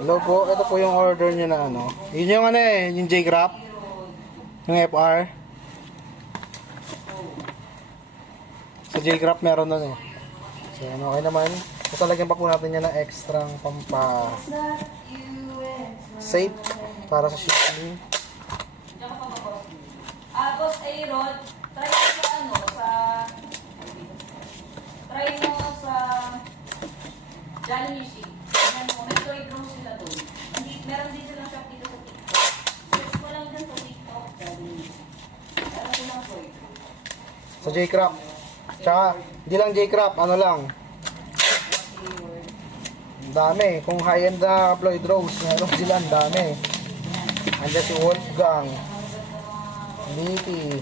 Hello po, ito po yung order nyo na ano. Yun yung ano eh, yung J-Grap. Yung FR. Sa J-Grap meron na eh. So ano, okay naman. So talagyan pa po natin yan ng extra pampa safe para sa shipping. Boss Aaron, try mo sa ano, try mo sa Johnny Machine. Ayan mo, may toy drone sila doon. Meron din silang shop dito sa TikTok. Search mo lang dyan sa TikTok, Johnny Machine. Meron silang toy drone. Sa J-Crap. Tsaka, hindi lang J-Crap, ano lang. Ang dami. Kung high-end na Floyd Rose, meron sila, ang dami. Andiyan si Wolfgang. Nicky.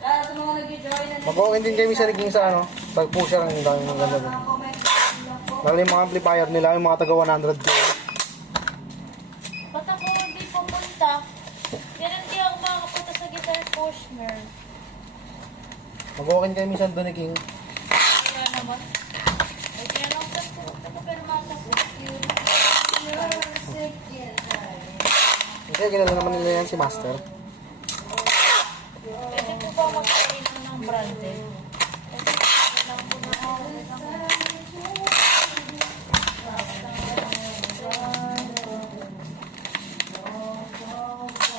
Kaya sa mga nag-join na Mag-open din kami sa naging sa ano. Tag-pusher ang dami ng ganda doon. Lalo yung mga amplifier nila, yung mga taga 100K. Ba't ako hindi pumunta? Kaya hindi ako makapunta sa Guitar Kushner. Mag-open kami sa doon ni King. Kaya naman. Ay, kaya lang saan pumunta ko pero matas. Kasi kilala naman nila yan si Master. Pwede po ba magkain ng branded? Kasi lang po na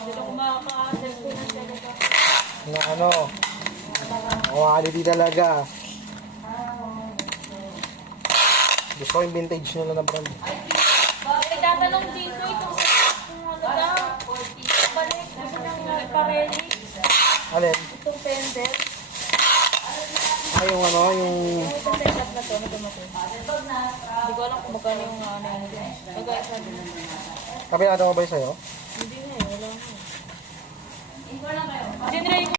hindi ko makaka-access po ng talaga. Na ano. Quality talaga. Gusto ko yung vintage nila na brand. Bakit tatanong dito itong ano daw? Balik kasi ng pareli. Alin? Itong pendant. Ay, yung ano, yung... Itong setup na to, na dumating. Hindi ko alam kung magkano yung ano yun. Mag-ayos na din. Kapilado ko ba yun sa'yo? Hindi na eh, wala na. Sinray ko